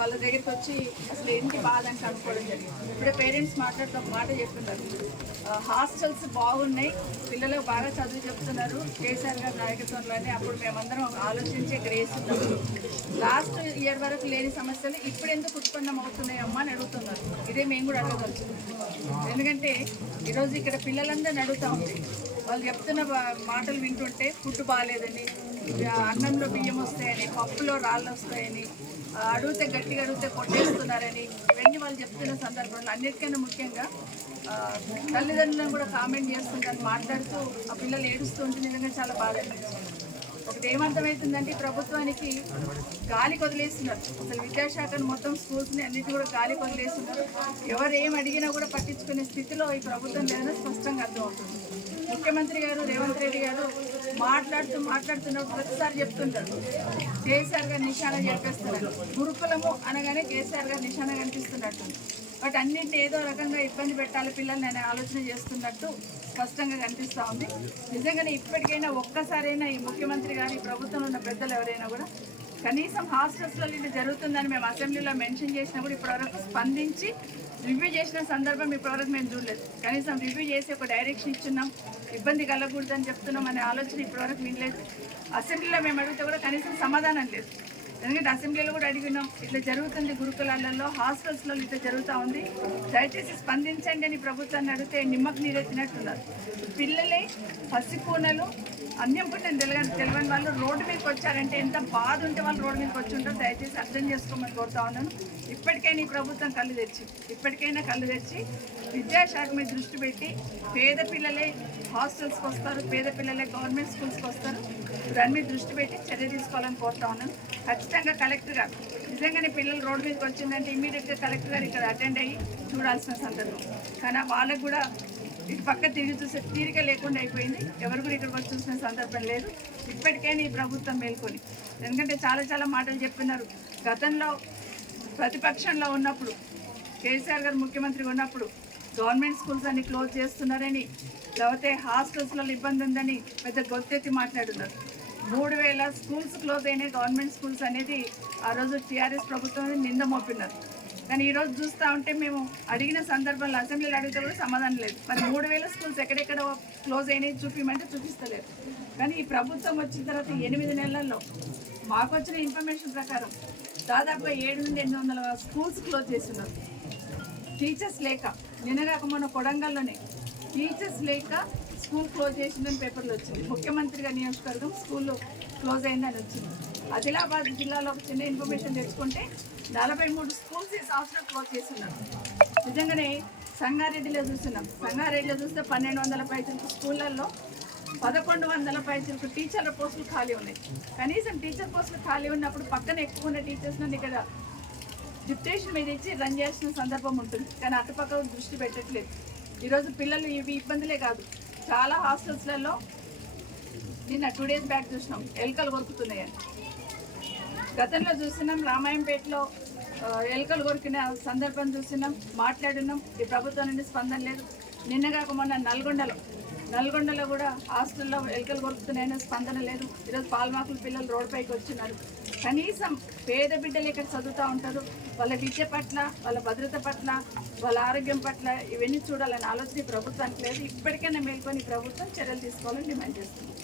వాళ్ళ దగ్గరికి వచ్చి అసలు ఏంటి బాధ అని కనుక్కోవడం జరిగింది. ఇప్పుడే పేరెంట్స్ మాట్లాడుతూ ఒక మాట చెప్తున్నారు. హాస్టల్స్ బాగున్నాయి పిల్లలు బాగా చదువు చెప్తున్నారు కేసీఆర్ గారి నాయకత్వంలోనే అప్పుడు మేమందరం ఆలోచించి గ్రేస్ లాస్ట్ ఇయర్ వరకు లేని సమస్యలు ఇప్పుడు ఎందుకు ఉత్పన్నం అవుతున్నాయి అని అడుగుతున్నారు. ఇదే మేము కూడా అడగదలుచుకుంటున్నాం. ఎందుకంటే ఈరోజు ఇక్కడ పిల్లలందరినీ అడుగుతూ ఉంది. వాళ్ళు చెప్తున్న మాటలు వింటుంటే ఫుడ్ బాగాలేదని అన్నంలో బియ్యం వస్తాయని పప్పులో రాళ్ళు వస్తాయని అడిగితే గట్టిగా అడిగితే కొట్టేస్తున్నారని ఇవన్నీ వాళ్ళు చెప్తున్న సందర్భంలో అన్నిటికన్నా ముఖ్యంగా తల్లిదండ్రులను కూడా కామెంట్ చేస్తుంటారు మాట్లాడుతూ ఆ పిల్లలు ఏడుస్తుంటే నిజంగా చాలా బాధ అనిపిస్తుంది. ఒకటి ఏమర్థమవుతుందంటే ప్రభుత్వానికి గాలి కొదిలేస్తున్నారు. అసలు విద్యాశాఖను మొత్తం స్కూల్స్ని అన్నిటి కూడా గాలి కొదిలేస్తున్నారు. ఎవరు ఏం అడిగినా కూడా పట్టించుకునే స్థితిలో ఈ ప్రభుత్వం లేదని స్పష్టంగా అర్థమవుతుంది. ముఖ్యమంత్రి గారు రేవంత్ రెడ్డి గారు మాట్లాడుతూ మాట్లాడుతున్నప్పుడు ప్రతిసారి చెప్తుంటారు. కేసీఆర్ గారు నిశాన చెప్పేస్తున్నారు. గురుకులము అనగానే కేసీఆర్ గారు నిశాన కనిపిస్తున్నట్టు బట్ అన్నింటి ఏదో రకంగా ఇబ్బంది పెట్టాలి పిల్లల్ని అనే ఆలోచన చేస్తున్నట్టు స్పష్టంగా కనిపిస్తూ ఉంది. నిజంగానే ఇప్పటికైనా ఒక్కసారైనా ఈ ముఖ్యమంత్రి గారు ఈ ప్రభుత్వంలో ఉన్న పెద్దలు ఎవరైనా కూడా కనీసం హాస్టల్స్లో ఇది జరుగుతుందని మేము అసెంబ్లీలో మెన్షన్ చేసినా కూడా ఇప్పటివరకు స్పందించి రివ్యూ చేసిన సందర్భం ఇప్పటివరకు మేము చూడలేదు. కనీసం రివ్యూ చేసి ఒక డైరెక్షన్ ఇచ్చున్నాం. ఇబ్బంది కలగకూడదని చెప్తున్నాం అనే ఆలోచన ఇప్పటివరకు వినలేదు. అసెంబ్లీలో మేము అడిగితే కూడా కనీసం సమాధానం లేదు. ఎందుకంటే అసెంబ్లీలో కూడా అడిగినాం ఇట్లా జరుగుతుంది గురుకులాలలో హాస్టల్స్లో ఇట్లా జరుగుతూ ఉంది. దయచేసి స్పందించండి అని ప్రభుత్వాన్ని అడిగితే నిమ్మకు నీరెత్తినట్టున్నారు. పిల్లలే పసికూనలు అన్యం పుట్టిన తెలియని తెలియని వాళ్ళు రోడ్డు మీదకి వచ్చారంటే ఎంత బాధ ఉంటే వాళ్ళు రోడ్డు మీదకి వచ్చి ఉంటారు. దయచేసి అర్థం చేసుకోమని కోరుతా ఉన్నాను. ఇప్పటికైనా ఈ ప్రభుత్వం కళ్ళు తెచ్చి ఇప్పటికైనా కళ్ళు తెచ్చి విద్యాశాఖ మీద దృష్టి పెట్టి పేద పిల్లలే హాస్టల్స్కి వస్తారు పేద పిల్లలే గవర్నమెంట్ స్కూల్స్కి వస్తారు. దాని మీద దృష్టి పెట్టి చర్య తీసుకోవాలని కోరుతా ఉన్నాను. ఖచ్చితంగా కలెక్టర్ గారు నిజంగానే పిల్లలు రోడ్డు మీదకి వచ్చిందంటే ఇమీడియట్గా కలెక్టర్ గారు ఇక్కడ అటెండ్ అయ్యి చూడాల్సిన సందర్భం. కానీ వాళ్ళకు కూడా ఇటు పక్క తిరిగి చూసే తీరిక లేకుండా అయిపోయింది. ఎవరు కూడా ఇక్కడికి వచ్చి చూసిన సందర్భం లేదు. ఇప్పటికైనా ఈ ప్రభుత్వం మేల్కొని. ఎందుకంటే చాలా చాలా మాటలు చెప్పినారు. గతంలో ప్రతిపక్షంలో ఉన్నప్పుడు కేసీఆర్ గారు ముఖ్యమంత్రిగా ఉన్నప్పుడు గవర్నమెంట్ స్కూల్స్ అన్ని క్లోజ్ చేస్తున్నారని లేకపోతే హాస్టల్స్లో ఇబ్బంది ఉందని పెద్ద గొంతెత్తి మాట్లాడున్నారు మూడు వేల స్కూల్స్ క్లోజ్ అయినాయి. గవర్నమెంట్ స్కూల్స్ అనేది ఆ రోజు టీఆర్ఎస్ ప్రభుత్వం నింద మోపినారు. కానీ ఈరోజు చూస్తూ ఉంటే మేము అడిగిన సందర్భంలో అసెంబ్లీలో అడిగితే కూడా సమాధానం లేదు. మరి మూడు వేల స్కూల్స్ ఎక్కడెక్కడ క్లోజ్ అయినాయి చూపించమంటే చూపిస్తలేదు. కానీ ఈ ప్రభుత్వం వచ్చిన తర్వాత ఎనిమిది నెలల్లో మాకు వచ్చిన ఇన్ఫర్మేషన్ ప్రకారం దాదాపుగా ఏడు నుండి ఎనిమిది వందల స్కూల్స్ క్లోజ్ చేస్తున్నారు. టీచర్స్ లేక నిన్నగాక మన కొడంగల్లోనే టీచర్స్ లేక స్కూల్ క్లోజ్ చేసిందని పేపర్లో వచ్చింది. ముఖ్యమంత్రిగా నియోజకవర్గం స్కూల్ క్లోజ్ అయిందని వచ్చింది. ఆదిలాబాద్ జిల్లాలో ఒక చిన్న ఇన్ఫర్మేషన్ తెచ్చుకుంటే నలభై మూడు స్కూల్స్ ఈ సంవత్సరం క్లోజ్ చేస్తున్నాం. నిజంగానే సంగారెడ్డిలో చూస్తున్నాం. సంగారెడ్డిలో చూస్తే పన్నెండు వందల పైసలకు స్కూళ్ళల్లో పదకొండు వందల పైసలకు టీచర్ల పోస్టులు ఖాళీ ఉన్నాయి. కనీసం టీచర్ పోస్టులు ఖాళీ ఉన్నప్పుడు పక్కన ఎక్కువ ఉన్న టీచర్స్ ఇక్కడ డిప్యుటేషన్ మీద ఇచ్చి రన్ చేసిన సందర్భం ఉంటుంది. కానీ అటుపక్క దృష్టి పెట్టట్లేదు. ఈరోజు పిల్లలు ఇవి ఇబ్బందులే కాదు. చాలా హాస్టల్స్లలో నిన్న టూ డేస్ బ్యాక్ చూసినాం. ఎలుకలు కొరుకుతున్నాయని. గతంలో చూసినాం రామాయంపేటలో ఎలుకలు కొరికిన సందర్భం చూసినాం మాట్లాడినాం ఈ ప్రభుత్వం నుండి స్పందన లేదు. నిన్నగాక మొన్న నల్గొండలో నల్గొండలో కూడా హాస్టల్లో ఎలుకలు కొరుకుతున్నాయని స్పందన లేదు. ఈరోజు పాల్మాకుల పిల్లలు రోడ్డుపైకి వచ్చినారు. కనీసం పేద బిడ్డలు ఇక్కడ చదువుతూ ఉంటారు? వాళ్ళ విద్య పట్ల వాళ్ళ భద్రత పట్ల వాళ్ళ ఆరోగ్యం పట్ల ఇవన్నీ చూడాలని ఆలోచన ఈ ప్రభుత్వానికి లేదు. ఇప్పటికైనా మేల్కొని ప్రభుత్వం చర్యలు తీసుకోవాలని డిమాండ్ చేస్తున్నాం.